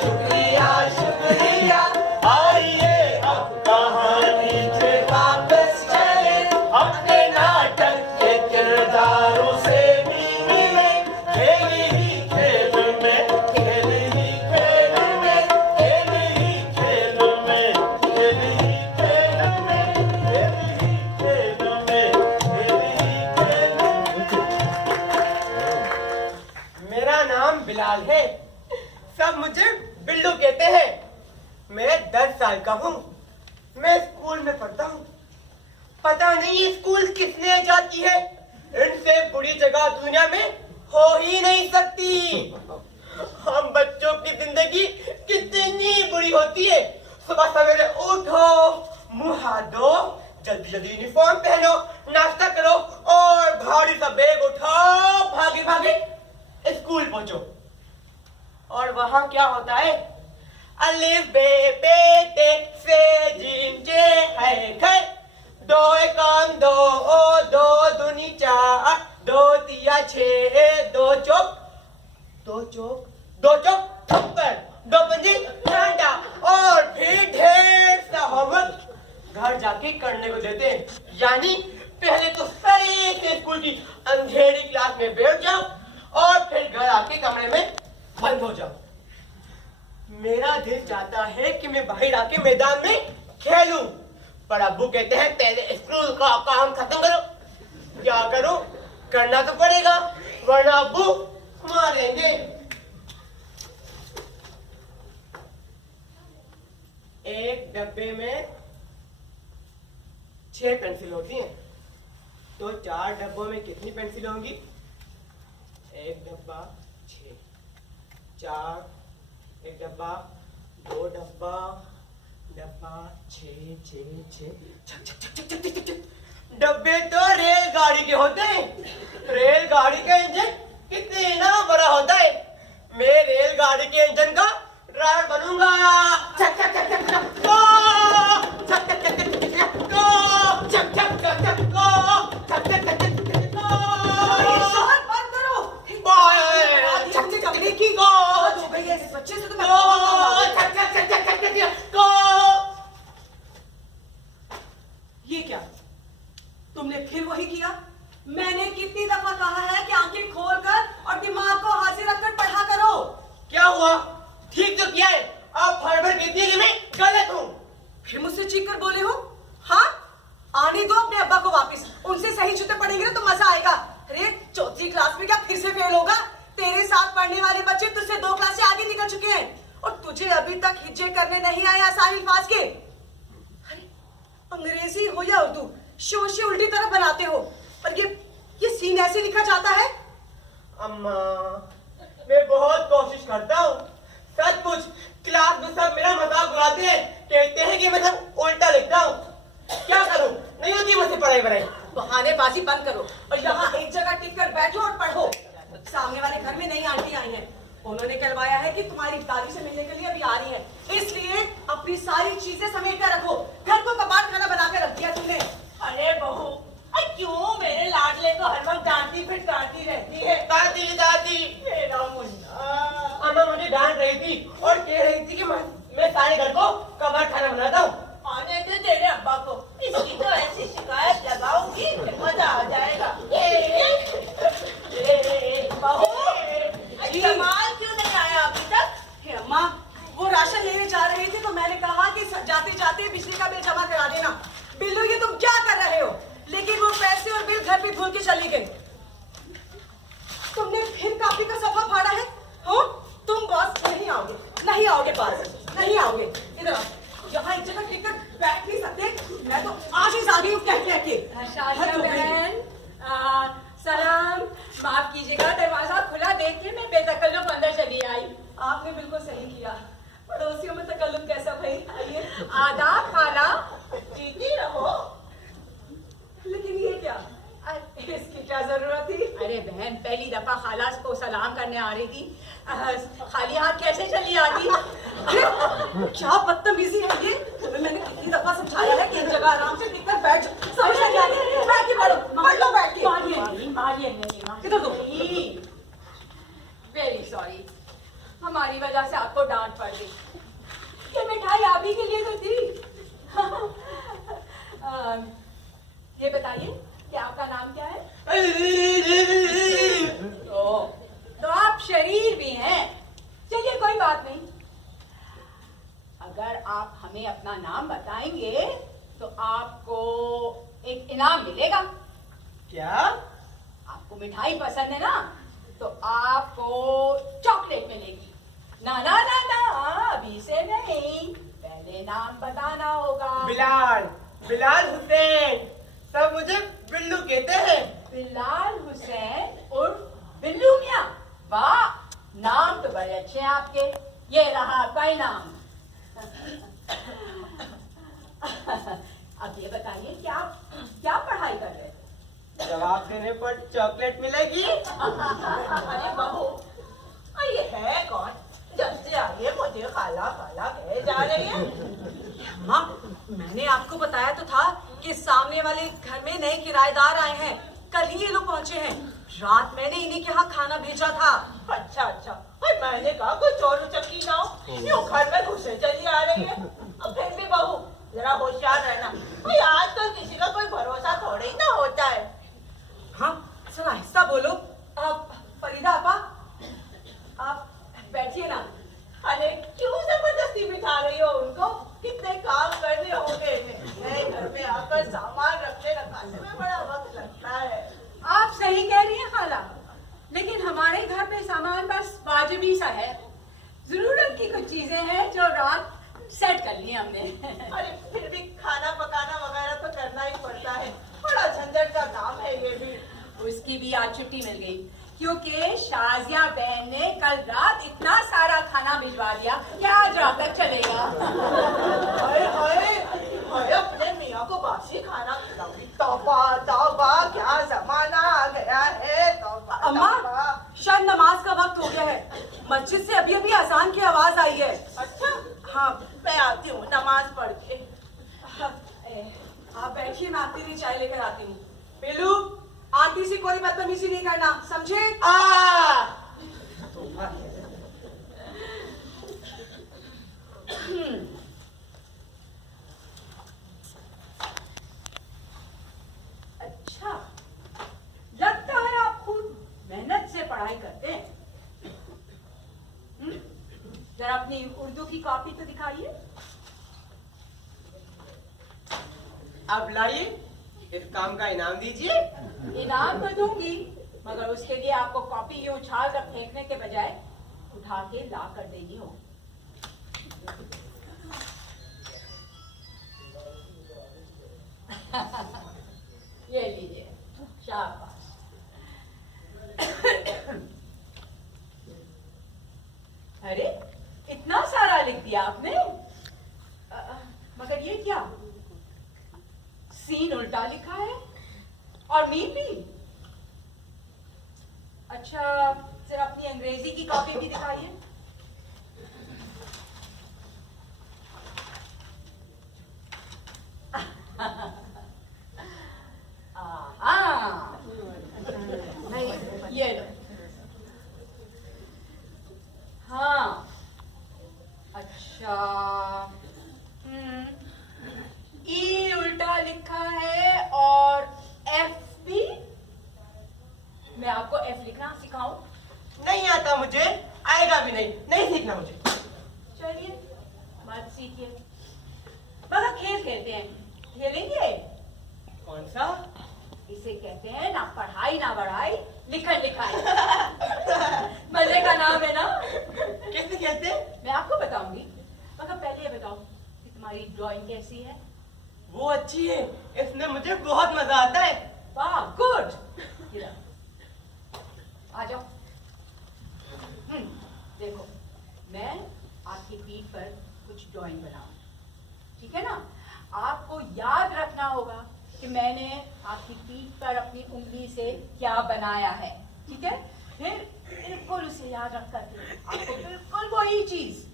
शुक्रिया शुक्रिया, आइए अब कहानी से वापस चले, अपने नाटक के किरदारों से भी मिले। खेल ही खेल में, खेल ही खेल में, खेल ही खेल में, खेल ही खेल में, खेल ही खेल में, खेल ही खेल में। मेरा नाम बिलाल है, सब मुझे बिल्लू कहते हैं। मैं 10 साल का हूँ। मैं स्कूल में पढ़ता हूँ। पता नहीं ये स्कूल किसने इजाद की है। इनसे बुरी जगह दुनिया में हो ही नहीं सकती। हम बच्चों की जिंदगी कितनी बुरी होती है। सुबह सवेरे उठो, मुंह हाथ धो, जल्दी जल्दी यूनिफॉर्म पहनो, नाश्ता करो और भारी सा बैग उठाओ, भागे भागे स्कूल पहुंचो। और वहां क्या होता है? अलिफ बे बे ते से जिम जे है खे, दो एकाम दो ओ दो दूनी चार, दो तिया छे, दो चौक थप्पड़, दो पंजे डांडा और फिर ढेर सा होमवर्क घर जाके करने को देते हैं। यानी पहले तो सही से स्कूल की अंधेरी क्लास में बैठ जाओ और फिर घर आके कमरे में बंद हो जाओ। मेरा दिल चाहता है कि मैं बाहर आके मैदान में खेलूं, पर अब्बू कहते हैं पहले स्कूल का काम खत्म करो। क्या करूं? करना तो पड़ेगा, वरना अब्बू मारेंगे। एक डब्बे में 6 पेंसिल होती हैं, तो 4 डब्बों में कितनी पेंसिल होंगी? एक डब्बा 6, 4, एक डब्बा, 2 डब्बा, डब्बा 6 6 6। डब्बे तो रेलगाड़ी के होते हैं। रेलगाड़ी का इंजन कितना बड़ा होता है। मैं रेलगाड़ी के इंजन का ड्राइवर बनूंगा। छक छक छक छक छक गो, छक छक छक छक छक गो, छक छक छक छक गो, छक छक छक छक छक गो। शोहर बंद करो। छक छक छक की गो, हो गई है इस बच्चे से तो मैं गो, छक छक छक छक छक छक गो। ये क्या? तुमने फिर वही किया? मैंने कितनी दफा कहा है कि आंखें खोलकर और दिमाग को हाजिर रखकर पढ़ा करो। क्या हुआ? ठीक तो किया है। आप फरवर कहती है कि मैं गलत हूँ। फिर मुझसे चीख कर बोले हो? हाँ, आने दो अपने अब्बा को वापस। उनसे सही जूते पड़ेंगे ना तो मजा आएगा। अरे 4th क्लास में क्या फिर से फेल होगा? तेरे साथ पढ़ने वाले बच्चे तुझसे 2 क्लास से आगे निकल चुके हैं और तुझे अभी तक हिज्जे करने नहीं आए आसान अल्फाज के। अरे अंग्रेजी हो या उर्दू, शोशे उल्टी तरह बनाते हो। और ये सीन ऐसे लिखा जाता है? अम्मा, मैं बहुत कोशिश करता हूँ। सच पूछ, क्लास में सब मेरा मजाक उड़ाते हैं, कहते हैं कि मैं सब उल्टा लिखता हूँ। क्या करूँ? नहीं होती मुझसे पढ़ाई वढ़ाई। बहानेबाजी बंद करो और यहाँ एक जगह टिक कर बैठो और पढ़ो। सामने वाले घर में नई आंटी आई हैं। उन्होंने कहलवाया है कि तुम्हारी दादी से मिलने के लिए अभी आ रही है, इसलिए अपनी सारी चीजें समेट कर रखो। घर को कबाड़ खाना बना कर रख दिया तुमने। अरे बहू, क्यों मेरे लाडले को हर वक्त डांटती फिटकारती रहती है? दादी दादी, मेरा मुन्ना। अम्मा मुझे डांट रही थी और कह रही थी कि मैं सारे घर को कबाड़ खाना बनाता हूँ। आने दे तेरे अब्बा को, इसकी तो ऐसी शिकायत लगाऊंगी कि मजा आ जाएगा। बहू, कमाल क्यों नहीं आया अभी तक? अम्मा, वो राशन लेने जा रहे थे तो मैंने कहा कि जाते जाते बिजली का बिल जमा करा देना। बिल्लू, ये तुम क्या कर रहे हो? लेकिन वो पैसे और बिल घर पे भूल के चली गई। तुमने फिर कॉपी का सफा फाड़ा है? हो? तुम बस नहीं आओगे, नहीं आओगे पास, नहीं आओगे। इधर आओ, यहाँ एक जगह टिकट बैठ नहीं सकते। मैं तो आज ही आ गई हूँ कह के। बहन, सलाम, माफ कीजिएगा, दरवाजा खुला देख के मैं बेतकल्लुफ अंदर चली आई। आपने बिल्कुल सही किया। पड़ोसियों में तकल्लुफ कैसा भाई? आइए। आदाब खाला। जीती रहो। लेकिन ये क्या? इसकी क्या जरूरत थी? अरे बहन, पहली दफा खाला को सलाम करने आ रही थी, खाली हाथ कैसे चली आती? क्या बदतमीजी है ये? तुम्हें मैंने कितनी दफा समझाया है कि एक जगह आराम से टिक कर बैठ जाओ। समझ नहीं आ रही? बैठ के पढ़ो, पढ़ लो बैठ के। मारिए नहीं, किधर दो? वेरी सॉरी, हमारी वजह से आपको डांट पड़ बात नहीं। अगर आप हमें अपना नाम बताएंगे तो आपको एक इनाम मिलेगा। क्या? आपको मिठाई पसंद है ना, तो आपको चॉकलेट मिलेगी। ना ना ना ना, अभी से नहीं, पहले नाम बताना होगा। बिलाल, बिलाल हुसैन। सब मुझे बिल्लू कहते हैं। बिलाल हुसैन उर्फ बिल्लू मियां। वाह, नाम तो बड़े अच्छे हैं आपके। ये रहा आपका इनाम। अब ये बताइए क्या क्या पढ़ाई कर रहे थे? जवाब देने पर चॉकलेट मिलेगी। अरे बहू, ये है कौन? जब से आई है मुझे खाला खाला कहे जा रही है। अम्मा, मैंने आपको बताया तो था कि सामने वाले घर में नए किराएदार आए हैं। कल ही ये लोग पहुंचे हैं। रात मैंने इन्हीं के यहाँ खाना भेजा था। अच्छा अच्छा, और मैंने कहा कोई चोर उचक्की ना हो, यूं घर में घुसे चली आ रही है। अब फिर भी बहू जरा होशियार रहना। भाई आजकल किसी का कोई भरोसा थोड़े ही ना होता है। हाँ, जरा आहिस्ता बोलो। आप फरीदा आपा, आप बैठिए ना। अरे क्यों जबरदस्ती बिठा रही हो उनको? कितने काम करने होंगे। नए घर में आकर सामान रखने रखाने में बड़ा वक्त लगता है। आप सही कह रही हैं खाला, लेकिन हमारे घर में सामान बस वाजिबी सा है। जरूरत की कुछ चीजें हैं जो रात सेट कर ली हमने। अरे फिर भी खाना पकाना वगैरह तो करना ही पड़ता है। बड़ा झंझट का काम है ये भी। उसकी भी आज छुट्टी मिल गई, क्योंकि शाजिया बहन ने कल रात इतना सारा खाना भिजवा दिया कि आज रात तक चलेगा। हाय हाय हाय, अपने मियाँ को बासी खाना खिलाऊं। तौबा तौबा, क्या जमाना आ गया है। तौबा अम्मा, तौबा। शायद नमाज का वक्त हो गया है। मस्जिद से अभी अभी अजान की आवाज आई है। अच्छा, हाँ, मैं आती हूँ नमाज पढ़ के। आप बैठिए, मैं आपके लिए चाय लेकर आती हूँ। बिल्लू, आंटी से कोई बदतमीजी नहीं करना, समझे? अच्छा, लगता है आप खुद मेहनत से पढ़ाई करते हैं। जरा अपनी उर्दू की कॉपी तो दिखाइए। अब लाइए, इस काम का इनाम दीजिए। इनाम तो दूंगी, मगर उसके लिए आपको कॉपी यूं उछाल कर फेंकने के बजाय उठा के ला कर देनी हो। ये लीजिए, शाबाश। अरे इतना सारा लिख दिया आपने। मगर ये क्या, सीन उल्टा लिखा है और मीम भी। अच्छा, जरा अपनी अंग्रेजी की कॉपी भी दिखाइए। नहीं, ये लो। हाँ, अच्छा, ई उल्टा लिखा है और एफ भी। मैं आपको एफ लिखना सिखाऊं? नहीं आता मुझे, आएगा भी नहीं, नहीं सीखना मुझे। चलिए, मत सीखिए, मगर खेल खेलते हैं। खेलेंगे? कौन सा? इसे कहते हैं ना पढ़ाई ना बढ़ाई, लिखन लिखाई। मजे का नाम है ना। कैसे कहते? मैं आपको बताऊंगी, मगर पहले ये बताओ कि तुम्हारी ड्राइंग कैसी है? वो अच्छी है, इसमें मुझे बहुत मजा आता है। वाह, गुड। आ जाओ। देखो, मैं आपकी पीठ पर कुछ ड्राइंग बनाऊं, ठीक है ना? आपको याद रखना होगा कि मैंने आपकी पीठ पर अपनी उंगली से क्या बनाया है, ठीक है? फिर बिल्कुल उसे याद रख करके आपको बिल्कुल वही चीज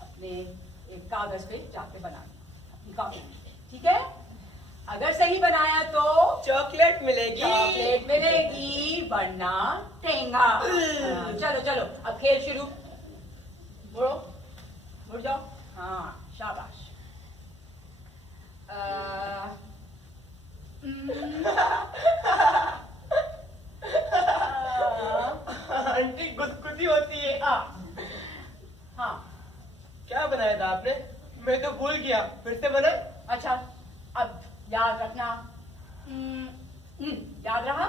अपने एक कागज पे जाके बनानी, अपनी कॉपी में, ठीक है? अगर सही बनाया तो चॉकलेट मिलेगी। चॉकलेट मिलेगी, वरना ठेंगा। चलो चलो, अब खेल शुरू। मुड़ो, मुड़ जाओ। हाँ, शाबाश। आंटी गुदगुदी होती है। हाँ, बनाया था आपने? मैं तो भूल गया, फिर से बनाए? अच्छा, अब याद रखना। याद रहा?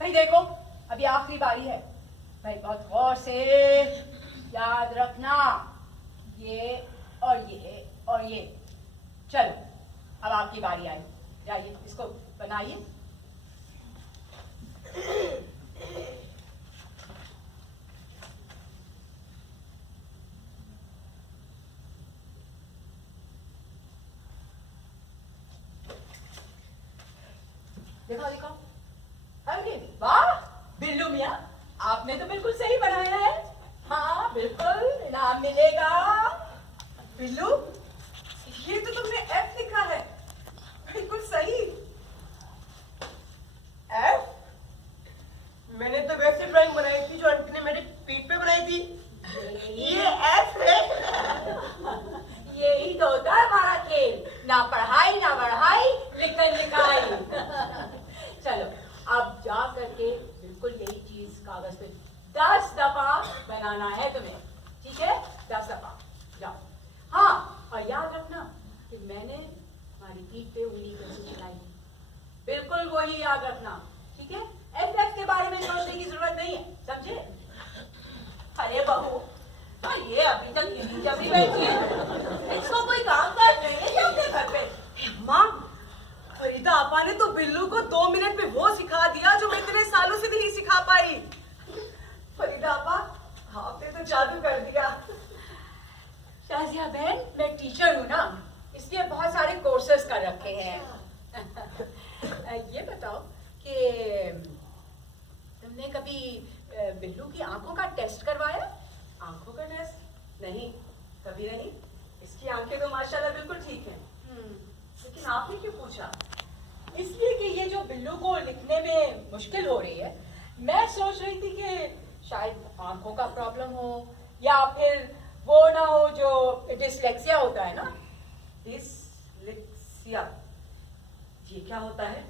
भाई देखो, अभी आखिरी बारी है भाई, बहुत गौर से याद रखना। ये और ये। चलो, अब आपकी बारी आई। जाइए, इसको बनाइए। दिखाओ। अरे वाह बिल्लू मियाँ, आपने तो बिल्कुल सही बनाया है। हाँ बिल्कुल, इनाम मिलेगा। बिल्लू, ये तो तुमने F लिखा है, बिल्कुल सही। F? मैंने तो वैसे ड्राइंग बनाई थी जो आंटी ने मेरे पीठ पे बनाई थी। ये F है। यही तो होता है हमारा खेल, ना पढ़ाई ना बढ़ाई, लिखन लिखाई। चलो, अब जा करके बिल्कुल यही चीज कागज पे 10 दफा बनाना है तुम्हें, ठीक है? 10 दफा जाओ। हाँ, और याद रखना कि मैंने हमारी पीठ पे उंगली कैसे चलाई, बिल्कुल वही याद रखना, ठीक है? FF के बारे में सोचने की जरूरत नहीं है, समझे? अरे बहू, तो ये अभी तक यहीं जमी बैठी है, इसको कोई काम काज नहीं है क्या अपने घर पे? माँ, फरीदा आपा ने तो बिल्लू को 2 मिनट में वो सिखा दिया जो मैं इतने सालों से नहीं सिखा पाई। फरीदा आपा, आपने तो जादू कर दिया। शाजिया बहन, मैं टीचर हूँ ना, इसलिए बहुत सारे कोर्सेज कर रखे हैं। ये बताओ कि तुमने कभी बिल्लू की आंखों का टेस्ट करवाया? आंखों का टेस्ट? नहीं, कभी नहीं। इसकी आंखें तो माशाल्लाह बिल्कुल ठीक हैं। लेकिन आपने क्यों पूछा? इसलिए कि ये जो बिल्लू को लिखने में मुश्किल हो रही है, मैं सोच रही थी कि शायद आंखों का प्रॉब्लम हो, या फिर वो ना हो जो डिसलेक्सिया होता है ना। डिसलेक्सिया, ये क्या होता है?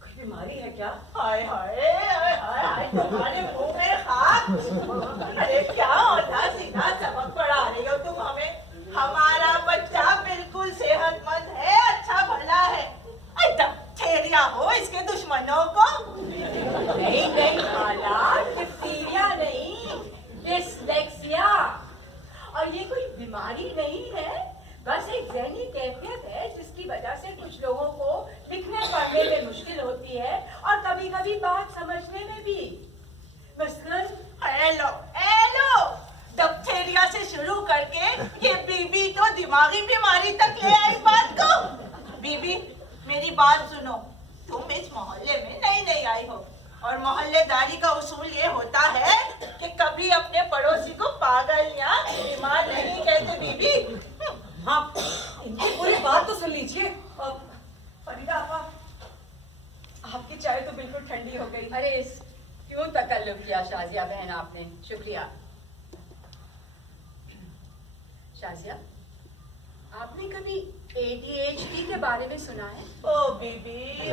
कोई बीमारी है क्या? हाय हाय हाय हाय हाय, तुम्हारे मुंह में खाक। अरे क्या होता, सीधा सबक पढ़ा रही हो तुम हमें। हमारा बच्चा बिल्कुल सेहतमंद है, अच्छा भला है। एकदम ठेरिया हो इसके दुश्मनों को। नहीं खाला, डिप्थीरिया नहीं, डिसलेक्सिया। और ये कोई बीमारी नहीं है, बस एक ज़हनी कैफियत है जिसकी वजह से कुछ लोगों को लिखने पढ़ने में मुश्किल होती है और कभी कभी बात समझने में भी। मसलन एलो डिप्थीरिया से शुरू करके ये बीबी तो दिमागी बीमारी तक ले आई बात को। बीबी, मेरी बात सुनो, तुम इस मोहल्ले में नई आई हो और मोहल्लेदारी का उसूल ये होता है कि कभी अपने पड़ोसी को पागल या बीमार नहीं कहते। बीबी, हाँ, इनकी पूरी बात तो सुन लीजिए। फरीदा आपा, आपकी चाय तो बिल्कुल ठंडी हो गई। अरे क्यों तकल्लुफ किया शाजिया बहन आपने, शुक्रिया। शाजिया, आपने कभी ADHD के बारे में सुना है? ओ बीबी,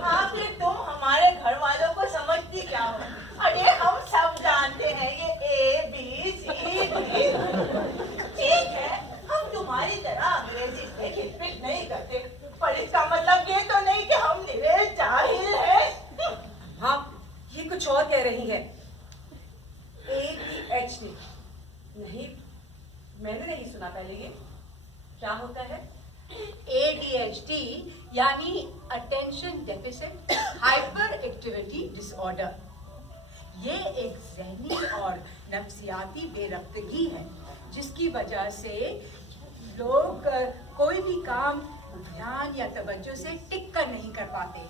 आखिर तुम हमारे घर वालों को समझती क्या हो? अरे हम सब जानते हैं ये ABCD। ठीक है, हम तुम्हारी तरह अंग्रेजी में खिटपिट नहीं करते, पर इसका मतलब ये तो नहीं कि हम निरे जाहिल हैं। हाँ, ये कुछ और कह रही है। ADHD नहीं, मैंने नहीं सुना पहले। ये क्या होता है? ADHD यानी attention deficit hyper activity disorder. ये एक ज़हनी और नफ्सियाती बेरब्तगी है जिसकी वजह से लोग कोई भी काम ध्यान या तवज्जो से टिक कर नहीं कर पाते।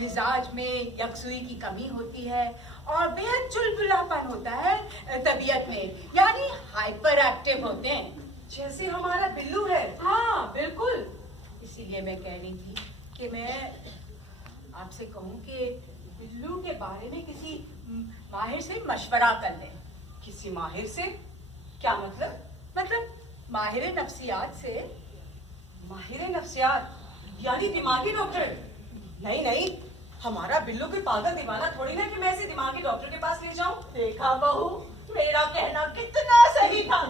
मिजाज में यकसुई की कमी होती है और बेहद चुलबुलापन होता है तबीयत में, यानी हाइपर एक्टिव होते हैं, जैसे हमारा बिल्लू है। हाँ बिल्कुल। इसीलिए मैं कह रही थी कि मैं आपसे कहूँ कि बिल्लू के बारे में किसी माहिर से मशवरा कर लें। किसी माहिर से? क्या मतलब? मतलब माहिर नफ्सियात से। माहिर नफ्सियात यानी दिमागी डॉक्टर? नहीं, हमारा बिल्लू कोई पागल दीवाना थोड़ी ना कि मैं इसे दिमागी डॉक्टर के पास ले जाऊं। देखा बहू, मेरा कहना कितना सही था।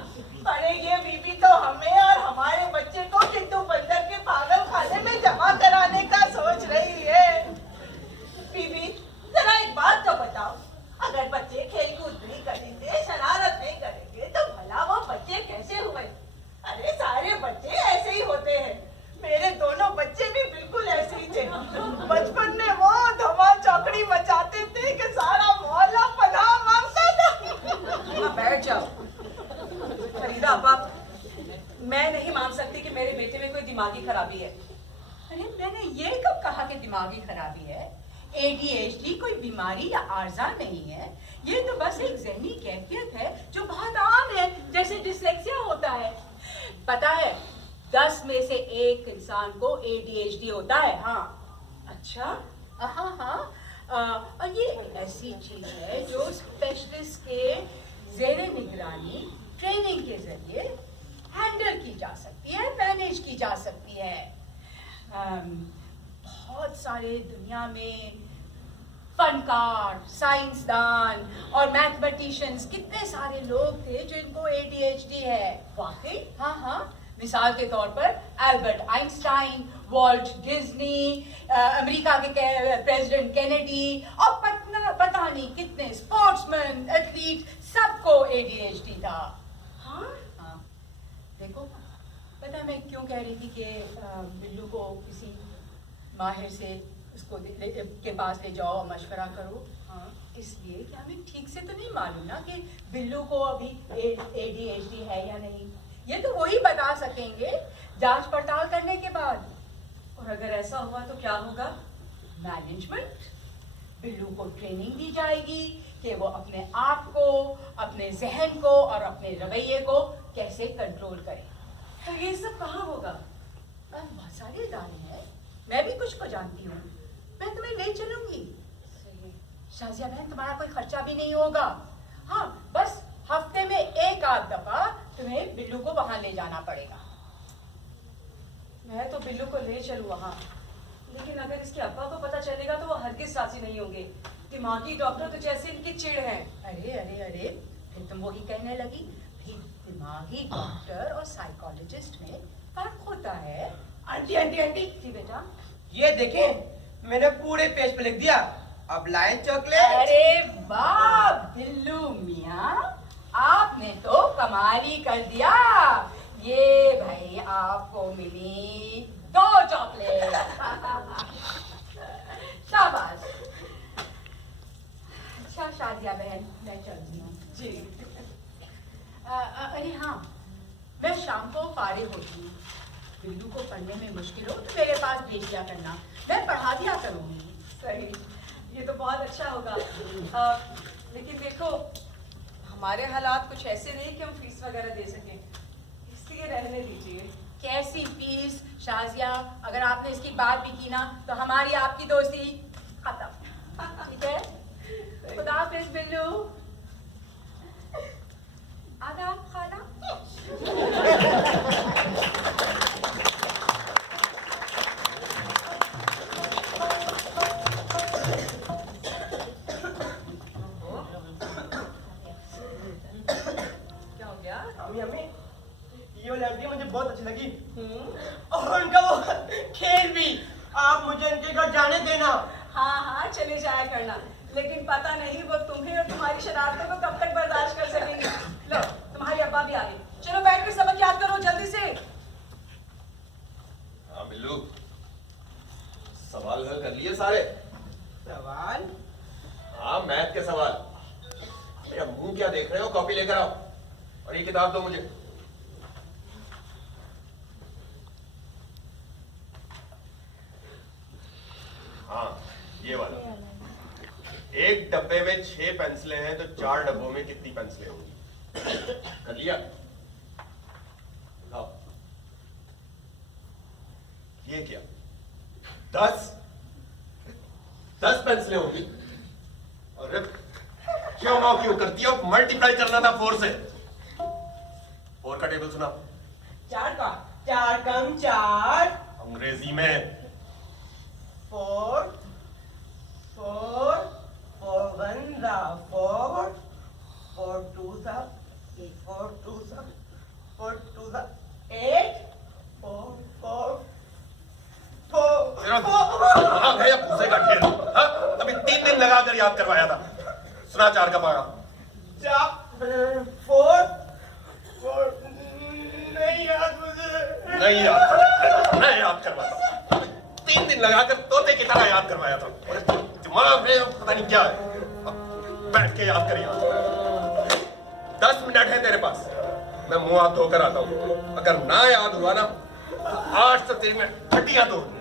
अरे ये बीबी तो हमें और हमारे बच्चे को किंतु बंदर के पागल खाने में जमा कराने का सोच रही है। बीबी जरा एक बात तो बताओ, अगर बच्चे खेल कूद नहीं करेंगे, शरारत नहीं करेंगे तो भला वो बच्चे कैसे हुए? अरे सारे बच्चे ऐसे ही होते हैं। मेरे दोनों बच्चे भी बिल्कुल ऐसे ही थे। बचपन में वो धमाल चौकड़ी मचाते थे कि सारा मोहल्ला पनाह मांगता था। बैठ जाओ। फरीदा अब्बा, मैं नहीं मान सकती कि मेरे बेटे में कोई दिमागी खराबी है। अरे मैंने ये कब कहा कि दिमागी खराबी है? ADHD कोई बीमारी या आर्जा नहीं है। ये तो बस एक ज़हनी कैफियत है जो बहुत आम है, जैसे डिसलेक्सिया होता है। पता है 10 में से 1 इंसान को ADHD होता है। हाँ। अच्छा? हाँ। और ये ऐसी चीज है जो स्पेशलिस्ट के ज़ेरे निगरानी ट्रेनिंग के जरिए हैंडल की जा सकती है, मैनेज की जा सकती है। बहुत सारे दुनिया में फनकार, साइंसदान और मैथमेटिशियंस कितने सारे लोग थे जिनको ADHD है। वाकई? हाँ। मिसाल के तौर पर Albert Einstein, Walt Disney, America के प्रेसिडेंट केनेडी और पता नहीं कितने स्पोर्ट्समैन, एथलीट, सबको ADHD था। हाँ? देखो, पता मैं क्यों कह रही थी कि बिल्लू को किसी माहिर से उसको के पास ले जाओ और मशवरा करो। हाँ, इसलिए कि हमें ठीक से तो नहीं मालूम ना कि बिल्लू को अभी ADHD है या नहीं। ये तो वही बता सकेंगे जांच पड़ताल करने के बाद। और अगर ऐसा हुआ तो क्या होगा? मैनेजमेंट। बिल्लू को ट्रेनिंग दी जाएगी कि वो अपने आप को, अपने जहन को और अपने रवैये को कैसे कंट्रोल करे। तो ये सब कहाँ होगा? बहुत सारे इदारे हैं, मैं भी कुछ को जानती हूँ। मैं तुम्हें ले चलूंगी। शाजिया बहन, तुम्हारा कोई खर्चा भी नहीं होगा। हाँ, बस हफ्ते में 1 आध दफा तुम्हें बिल्लू को वहां ले जाना पड़ेगा। मैं तो बिल्लू को ले चलूं वहां, लेकिन अगर इसके अब्बा को पता चलेगा तो वो हरगिज राजी नहीं होंगे। दिमागी डॉक्टर तो जैसे इनकी चिढ़ है। अरे, फिर तुम वही कहने लगी। भी दिमागी डॉक्टर और साइकोलॉजिस्ट में फर्क होता है। आंटी जी बेटा। ये देखें, मैंने पूरे पेज पे लिख दिया। अब लाइन चॉकलेट। अरे वाह बिल्लू मियाँ, आपने तो कमाल ही कर दिया। ये भाई आपको मिली 2 चॉकलेट। शाबाश। अच्छा शादिया बहन, मैं चलती हूँ। जी। अरे हाँ, मैं शाम को फारिग होती हूँ। बिल्लू को पढ़ने में मुश्किल हो तो मेरे पास भेज दिया करना, मैं पढ़ा दिया करूँगी। सही, ये तो बहुत अच्छा होगा। लेकिन देखो, हमारे हालात कुछ ऐसे नहीं कि हम फीस वगैरह दे सकें, इसलिए रहने दीजिए। कैसी फीस शाजिया? अगर आपने इसकी बात भी की ना तो हमारी आपकी दोस्ती खत्म। ठीक है? खुदा हाफिज बिल्लू। आदाब खाना। क्या हो गया? अम्मी, ये वाली आंटी मुझे बहुत अच्छी लगी। और उनका वो खेल भी। आप मुझे इनके घर जाने देना। हाँ, चले जाया करना, लेकिन पता नहीं वो तुम्हें और तुम्हारी शरारतों को कब तक बर्दाश्त कर सकेंगे। लो, तुम्हारे अब्बा भी आ गए। चलो बैठकर सबक याद करो जल्दी से। हाँ बिल्लू, सवाल हल कर लिए सारे? सवाल? हाँ, मैथ के सवाल। मेरा मुंह क्या देख रहे हो? कॉपी लेकर आओ और ये किताब दो मुझे। हाँ, ये वाला। एक डब्बे में 6 पेंसिलें हैं तो 4 डब्बों में कितनी पेंसिलें होंगी? कर लिया? दिखाओ। ये क्या? 10 पेंसिलें होंगी। अरे क्यों करती हो? मल्टीप्लाई करना था 4 से। 4 का टेबल सुना। 4 का? 4 कम 4। अंग्रेजी में 4 4 4 1 4। 4 2 4 2 4 2 8 4 4 तेरा दिमाग है या भूसे का ढेर? हाँ? अभी 3 दिन लगाकर याद करवाया था। सुना 4 का पारा। 4 नहीं याद मुझे। नहीं याद, मैं याद करवाता। 3 दिन लगाकर तोते की तरह याद करवाया था। दिमाग में पता नहीं क्या है। अब बैठ के याद करिए। 10 मिनट है तेरे पास। मैं मुंह हाथ धोकर आता हूँ। अगर ना याद हुआ ना, आज तो तेरी मैं हड्डियां तोड़ दूंगा।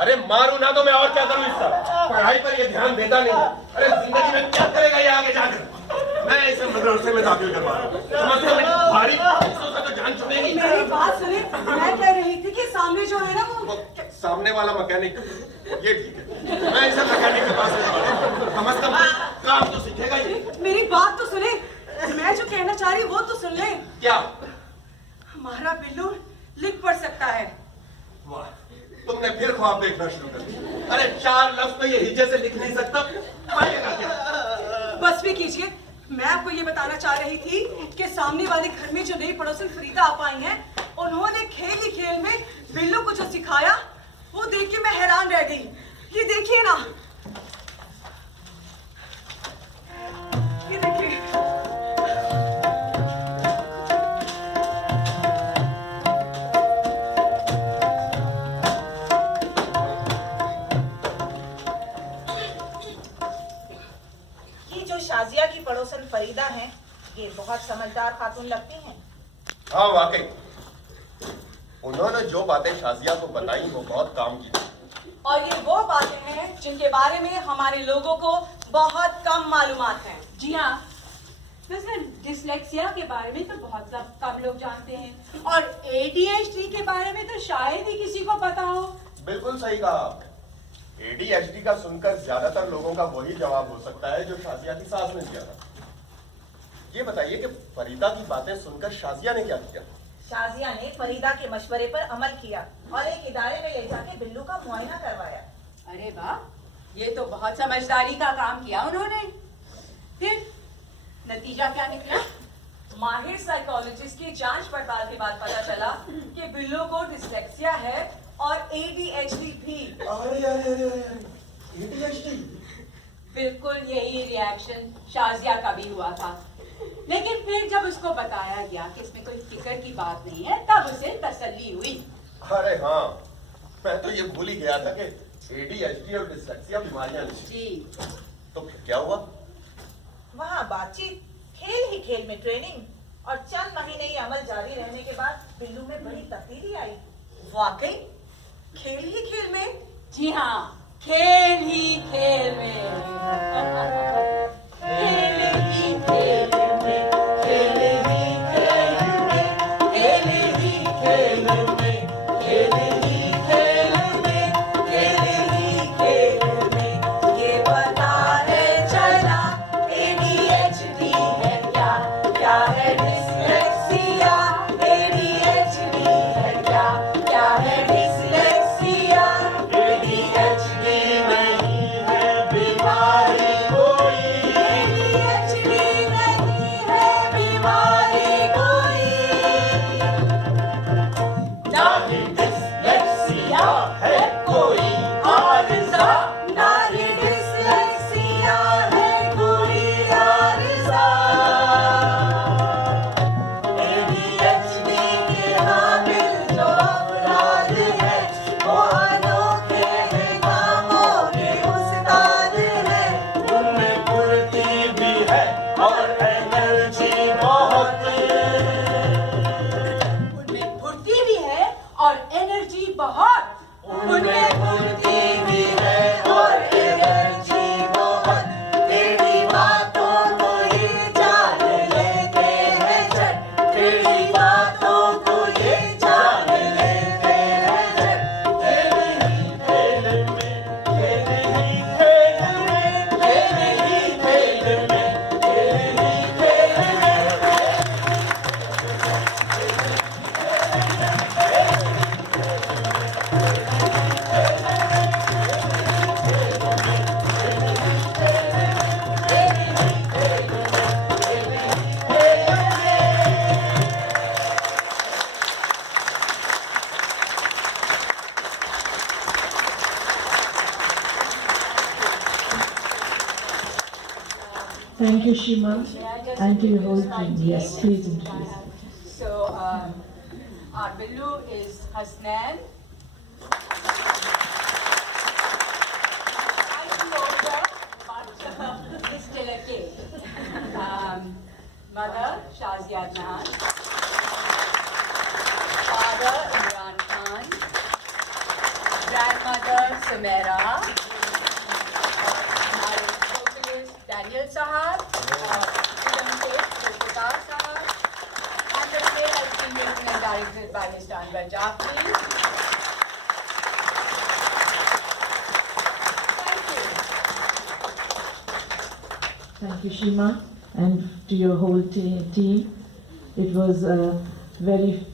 अरे मारू ना तो मैं और क्या करूं इसका? पढ़ाई पर ये ध्यान देता नहीं। अरे जिंदगी में क्या करेगा ये आगे जाकर? मैं इसे मदरसे में दाखिल करवा रहा हूं। समझते हो भारी से तो जान छूटेगी। मेरी बात सुनिए, मैं कह रही थी कि सामने जो है ना वो सामने वाला मैकेनिक, ये ठीक है। मैं इसे मैकेनिक के पास ले जाऊंगा। कम से कम काम तो सीखेगा ये। मेरी बात तो सुने, मैं जो कहना चाह रही वो तो सुन ले। क्या? हमारा बिल्लू लिख पढ़ सकता है। वाह, तुमने फिर ख्वाब देखना शुरू कर दिया। अरे 4 लफ्ज तो ये हिज्जे से लिख नहीं सकता, पाएगा क्या? बस भी कीजिए, मैं आपको ये बताना चाह रही थी कि सामने वाले घर में जो नई पड़ोसन फरीदा आप आई हैं, उन्होंने खेल ही खेल में बिल्लू को जो सिखाया वो देख के मैं हैरान रह गई। ये देखिए ना, ये देखिए। ये जो शाजिया की पड़ोसन फरीदा हैं, ये बहुत समझदार खातून लगती हैं। हाँ वाकई, उन्होंने जो बातें शाजिया को बताई वो बहुत काम की। और ये वो बातें हैं जिनके बारे में हमारे लोगों को बहुत कम मालूमात हैं। जी हाँ, वैसे डिसलेक्सिया के बारे में तो बहुत कम लोग जानते हैं और ADHD के बारे में तो शायद ही किसी को पता हो। बिल्कुल सही कहा आपने। ADHD का सुनकर ज्यादातर लोगों का वही जवाब हो सकता है जो शाजिया की सास ने दिया था। ये बताइए कि फरीदा की बातें सुनकर शाजिया ने क्या किया? शाजिया ने फरीदा के मशवरे पर अमल किया और एक इदारे में ले जाके बिल्लू का मुआयना करवाया। अरे वाह, ये तो बहुत समझदारी का काम किया उन्होंने। फिर नतीजा क्या निकला? माहिर साइकोलॉजिस्ट की जांच पड़ताल के बाद पता चला कि बिल्लू को डिसलेक्सिया है और ADHD भी। ADHD? बिल्कुल यही रिएक्शन शाजिया का भी हुआ था, लेकिन फिर जब उसको बताया गया कि इसमें कोई फिक्र की बात नहीं है, तब उसे तसल्ली हुई। अरे हाँ, मैं तो ये भूल ही गया था कि ADHD और डिसलेक्सिया बीमारियां नहीं। जी। तो फिर क्या हुआ? वहाँ बातचीत, खेल ही खेल में ट्रेनिंग और चंद महीने ये अमल जारी रहने के बाद बिल्लू में बड़ी तब्दीली आई। वाकई खेल ही खेल में? जी हाँ, खेल ही खेल में। खेल ही खेल में, खेल ही खेल में, खेल ही खेल में, खेल ही खेल में, खेल ही खेल में, ये पता है चला ADHD है क्या, क्या है डिसलेक्सिया, ADHD है क्या, क्या है डिसलेक्सिया, ADHD नहीं है बीमारी कोई, ADHD नहीं है बीमारी कोई, ना ही डिसलेक्सिया है कोई आरिज़ा, ना ही डिसलेक्सिया है कोई आरिज़ा। ADHD के हामिल जो अफराद हैं, वो अनोखे हैं, कामों के उस्ताद हैं। उनमें फुर्ती भी है और एनर्जी बहुत। उनमें फुर्ती भी है और एनर्जी बहुत। उनमें फुर्ती भी है और एनर्जी बहुत। तेरी बातों को ये जान लेते हैं झट, तेरी बातों को ये जान लेते हैं झट। खेल ही खेल में, खेल ही खेल में, खेल ही खेल में, खेल ही खेल में। Thank you, Shima, May I just and to your whole introduce my team. Yes, team? please introduce. So, our Billu is Hasnan. Slightly older, but he's still a kid. Mother, Shazia Adnan. Father, Imran Khan. Grandmother, Sumaira. हमारे vocalist, Daniel Sahab. Film tape, Gulzar Sahab. And the play has been written and directed by Mr. Anwar Jafri. Thank you. Thank you, Shima. and to your whole team. It was very